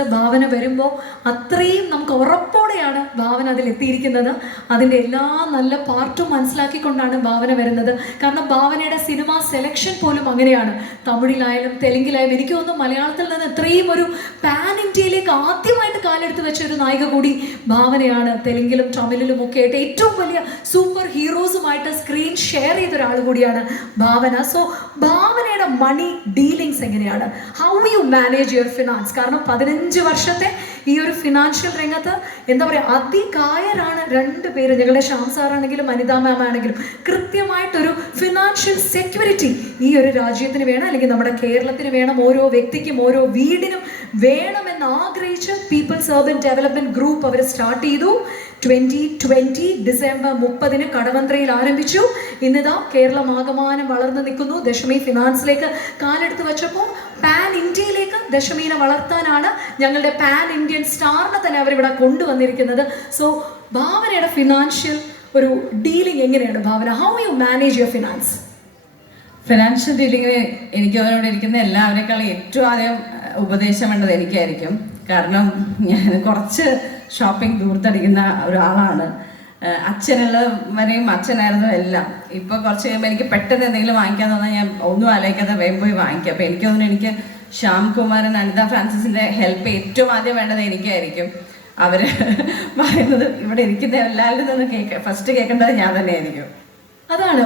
ഭാവന വരുമ്പോൾ അത്രയും നമുക്ക് ഉറപ്പോടെയാണ് ഭാവന അതിൽ എത്തിയിരിക്കുന്നത്. അതിൻ്റെ എല്ലാ നല്ല പാർട്ടും മനസ്സിലാക്കിക്കൊണ്ടാണ് ഭാവന വരുന്നത്. കാരണം ഭാവനയുടെ സിനിമ സെലക്ഷൻ പോലും അങ്ങനെയാണ്. തമിഴിലായാലും തെലുങ്കിലായാലും എനിക്ക് തോന്നുന്നു മലയാളത്തിൽ നിന്ന് ഇത്രയും ഒരു പാൻ ഇന്ത്യയിലേക്ക് ആദ്യമായിട്ട് കാലെടുത്ത് വെച്ച ഒരു നായിക കൂടി ഭാവനയാണ്. തെലുങ്കിലും തമിഴിലും ഒക്കെ ആയിട്ട് ഏറ്റവും വലിയ സൂപ്പർ ഹീറോസുമായിട്ട് സ്ക്രീൻ ഷെയർ ചെയ്ത ഒരാൾ കൂടിയാണ് ഭാവന. സോ ഭാവനയുടെ മണി ഡീലിങ്സ് എങ്ങനെയാണ്? How you manage your finance? കാരണം 15 വർഷത്തെ ഈ ഒരു ഫിനാൻഷ്യൽ രംഗത്ത് എന്താ പറയുക, അതികായരാണ് രണ്ടുപേര്. ഞങ്ങളുടെ ശ്യാം സാറാണെങ്കിലും അനിത മാം ആണെങ്കിലും കൃത്യമായിട്ടൊരു ഫിനാൻഷ്യൽ സെക്യൂരിറ്റി ഈ ഒരു രാജ്യത്തിന് വേണം, അല്ലെങ്കിൽ നമ്മുടെ കേരളത്തിന് വേണം, ഓരോ വ്യക്തിക്കും ഓരോ വീടിനും വേണമെന്ന് ആഗ്രഹിച്ച് പീപ്പിൾസ് അർബൻ ഡെവലപ്മെന്റ് ഗ്രൂപ്പ് അവർ സ്റ്റാർട്ട് ചെയ്തു. 2020 ഡിസംബർ 30 കടവന്ത്രയിൽ ആരംഭിച്ചു. ഇന്നിതാ കേരളം ആകമാനം വളർന്നു നിൽക്കുന്നു. ദശമി ഫിനാൻസിലേക്ക് കാലെടുത്ത് വെച്ചപ്പോൾ പാൻ ഇന്ത്യയിലേക്ക് ദശമീനെ വളർത്താനാണ് ഞങ്ങളുടെ പാൻ ഇന്ത്യൻ സ്റ്റാറിനെ തന്നെ അവരിവിടെ കൊണ്ടുവന്നിരിക്കുന്നത്. സോ ഭാവനയുടെ ഫിനാൻഷ്യൽ ഒരു ഡീലിംഗ് എങ്ങനെയാണ് Bhavana? How you manage your finance? Financial ഡീലിങ്ങിന് എനിക്ക് അവരോട് ഇരിക്കുന്ന എല്ലാവരെക്കാളും ഏറ്റവും ആദ്യം ഉപദേശം വേണ്ടത് എനിക്കായിരിക്കും. കാരണം ഞാൻ കുറച്ച് ഷോപ്പിംഗ് ദൂർത്തടിക്കുന്ന ഒരാളാണ്. അച്ഛനുള്ള വരെയും അച്ഛനായിരുന്നു എല്ലാം. ഇപ്പോൾ കുറച്ച് കഴിയുമ്പോൾ എനിക്ക് പെട്ടെന്ന് എന്തെങ്കിലും വാങ്ങിക്കാൻ തോന്നാൽ ഞാൻ ഒന്നും ആലോചിക്കാതെ വേഗം പോയി വാങ്ങിക്കാം. അപ്പോൾ എനിക്ക് തോന്നുന്നു എനിക്ക് ശ്യാം കുമാരൻ, അനിത ഫ്രാൻസിസിൻ്റെ ഹെൽപ്പ് ഏറ്റവും ആദ്യം വേണ്ടത് എനിക്കായിരിക്കും. അവർ പറയുന്നത് ഇവിടെ ഇരിക്കുന്ന എല്ലാവരും നിന്ന് ഫസ്റ്റ് കേൾക്കേണ്ടത് ഞാൻ തന്നെയായിരിക്കും. അതാണ്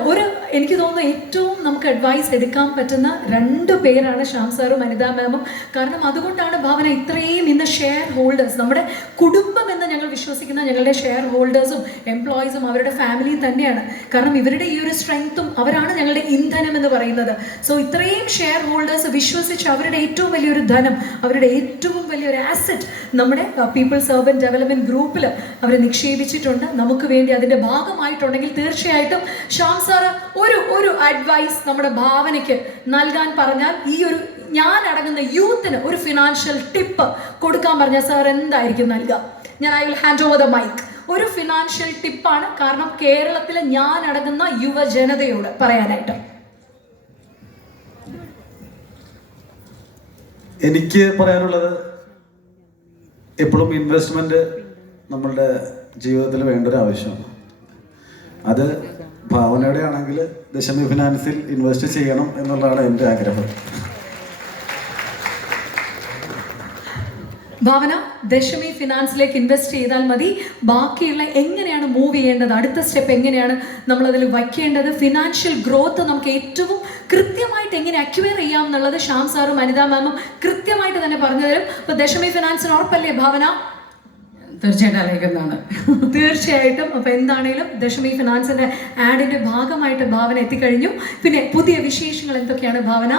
എനിക്ക് തോന്നുന്നു ഏറ്റവും നമുക്ക് അഡ്വൈസ് എടുക്കാൻ പറ്റുന്ന രണ്ടു പേരാണ് ശ്യാം സാറും അനിത മാമും. കാരണം അതുകൊണ്ടാണ് ഭാവന ഇത്രയും ഇന്ന് ഷെയർ ഹോൾഡേഴ്സ്, നമ്മുടെ കുടുംബം എന്ന് ഞങ്ങൾ വിശ്വസിക്കുന്ന ഞങ്ങളുടെ ഷെയർ ഹോൾഡേഴ്സും എംപ്ലോയീസും അവരുടെ ഫാമിലി തന്നെയാണ്. കാരണം ഇവരുടെ ഈ ഒരു സ്ട്രെങ്ത്തും അവരാണ് ഞങ്ങളുടെ ഇന്ധനം എന്ന് പറയുന്നത്. സോ ഇത്രയും ഷെയർ ഹോൾഡേഴ്സ് വിശ്വസിച്ച് അവരുടെ ഏറ്റവും വലിയൊരു ധനം, അവരുടെ ഏറ്റവും വലിയൊരു ആസറ്റ് നമ്മുടെ പീപ്പിൾസ് അർബൻ ഡെവലപ്മെന്റ് ഗ്രൂപ്പിൽ അവർ നിക്ഷേപിച്ചിട്ടുണ്ട്. നമുക്ക് വേണ്ടി അതിൻ്റെ ഭാഗമായിട്ടുണ്ടെങ്കിൽ തീർച്ചയായിട്ടും ശ്യാം സാറ് ഒരു അഡ്വൈസ് നമ്മുടെ ഭാവനയ്ക്ക് നൽകാൻ പറഞ്ഞാൽ, ഈ ഒരു ഞാൻ അടങ്ങുന്ന യൂത്തിന് ഒരു ഫിനാൻഷ്യൽ ടിപ്പ് കൊടുക്കാൻ പറഞ്ഞാൽ സാർ എന്തായിരിക്കും നൽകുക? ഞാൻ I will hand over the mic. ഒരു ഫിനാൻഷ്യൽ ടിപ്പാണ്, കാരണം കേരളത്തിലെ ഞാൻ അടങ്ങുന്ന യുവജനതയോട് പറയാനായിട്ട്. എനിക്ക് പറയാനുള്ളത്, എപ്പോഴും ഇൻവെസ്റ്റ്മെന്റ് നമ്മളുടെ ജീവിതത്തിൽ വേണ്ട ഒരു ആവശ്യമാണ്. അത് ഭാവനയുടെ ആണെങ്കിൽ ദശമി ഫിനാൻസിൽ ഇൻവെസ്റ്റ് ചെയ്യണം എന്നുള്ളതാണ് എൻ്റെ ആഗ്രഹം. ഭാവന ദശമി ഫിനാൻസിലേക്ക് ഇൻവെസ്റ്റ് ചെയ്താൽ മതി. ബാക്കിയുള്ള എങ്ങനെയാണ് മൂവ് ചെയ്യേണ്ടത്, അടുത്ത സ്റ്റെപ്പ് എങ്ങനെയാണ് നമ്മളതിൽ വയ്ക്കേണ്ടത്, ഫിനാൻഷ്യൽ ഗ്രോത്ത് നമുക്ക് ഏറ്റവും കൃത്യമായിട്ട് എങ്ങനെ അക്വയർ ചെയ്യാം എന്നുള്ളത് ശ്യാം സാറും അനിത മാമും കൃത്യമായിട്ട് തന്നെ പറഞ്ഞു തരും. അപ്പോൾ ദശമി ഫിനാൻസിന് ഉറപ്പല്ലേ ഭാവന? തീർച്ചയായിട്ടും അറിയിക്കുന്നതാണ്. തീർച്ചയായിട്ടും. അപ്പോൾ എന്താണേലും ദശമി ഫിനാൻസിൻ്റെ ആഡിൻ്റെ ഭാഗമായിട്ട് ഭാവന എത്തിക്കഴിഞ്ഞു. പിന്നെ പുതിയ വിശേഷങ്ങൾ എന്തൊക്കെയാണ് ഭാവന?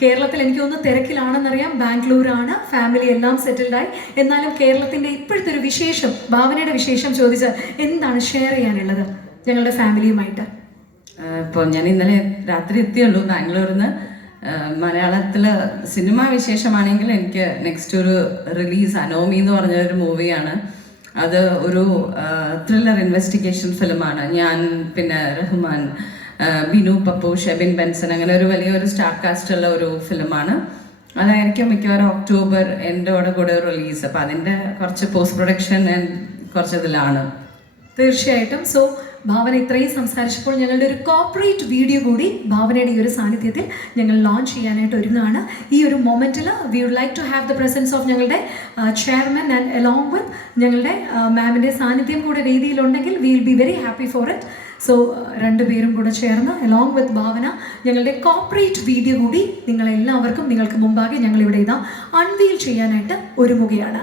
കേരളത്തിൽ എനിക്ക് തോന്നുന്നു തിരക്കിലാണെന്നറിയാം, ബാംഗ്ലൂരാണ്, ഫാമിലി എല്ലാം സെറ്റിൽഡായി. എന്നാലും കേരളത്തിൻ്റെ ഇപ്പോഴത്തെ ഒരു വിശേഷം, ഭാവനയുടെ വിശേഷം ചോദിച്ചാൽ എന്താണ് ഷെയർ ചെയ്യാനുള്ളത് ഞങ്ങളുടെ ഫാമിലിയുമായിട്ട്? ഇപ്പോൾ ഞാൻ ഇന്നലെ രാത്രി എത്തിയുള്ളൂ ബാംഗ്ലൂരിൽ നിന്ന്. മലയാളത്തിൽ സിനിമ വിശേഷമാണെങ്കിൽ എനിക്ക് നെക്സ്റ്റ് ഒരു റിലീസ് അനോമി എന്ന് പറഞ്ഞൊരു മൂവിയാണ്. അത് ഒരു ത്രില്ലർ ഇൻവെസ്റ്റിഗേഷൻ ഫിലിമാണ്. ഞാൻ, പിന്നെ റഹ്മാൻ, ബിനു പപ്പു, ഷെബിൻ ബെൻസൺ, അങ്ങനെ ഒരു വലിയൊരു സ്റ്റാർ കാസ്റ്റുള്ള ഒരു ഫിലിമാണ്. അതായിരിക്കും മിക്കവാറും ഒക്ടോബർ എൻ്റെയോടെ കൂടെ റിലീസ്. അപ്പോൾ അതിൻ്റെ കുറച്ച് പോസ്റ്റ് പ്രൊഡക്ഷൻ കുറച്ച് ഇതിലാണ്. തീർച്ചയായിട്ടും. സോ ഭാവന ഇത്രയും സംസാരിച്ചപ്പോൾ ഞങ്ങളുടെ ഒരു കോർപ്പറേറ്റ് വീഡിയോ കൂടി ഭാവനയുടെ ഈ ഒരു സാന്നിധ്യത്തിൽ ഞങ്ങൾ ലോഞ്ച് ചെയ്യാനായിട്ട് ഒരുങ്ങുകയാണ്. ഈ ഒരു മൊമെൻറ്റിൽ we would like to have the presence of ഞങ്ങളുടെ ചെയർമാൻ ആൻഡ് അലോങ് വിത്ത് ഞങ്ങളുടെ മാമിൻ്റെ സാന്നിധ്യം കൂടെ വേദിയിലുണ്ടെങ്കിൽ we will be very happy for it. So രണ്ടുപേരും കൂടെ ചേർന്ന് അലോങ് വിത്ത് ഭാവന ഞങ്ങളുടെ കോർപ്പറേറ്റ് വീഡിയോ കൂടി നിങ്ങളെല്ലാവർക്കും നിങ്ങൾക്ക് മുമ്പാകെ ഞങ്ങളിവിടെ ഇതാ അൺവീൽ ചെയ്യാനായിട്ട് ഒരുങ്ങുകയാണ്.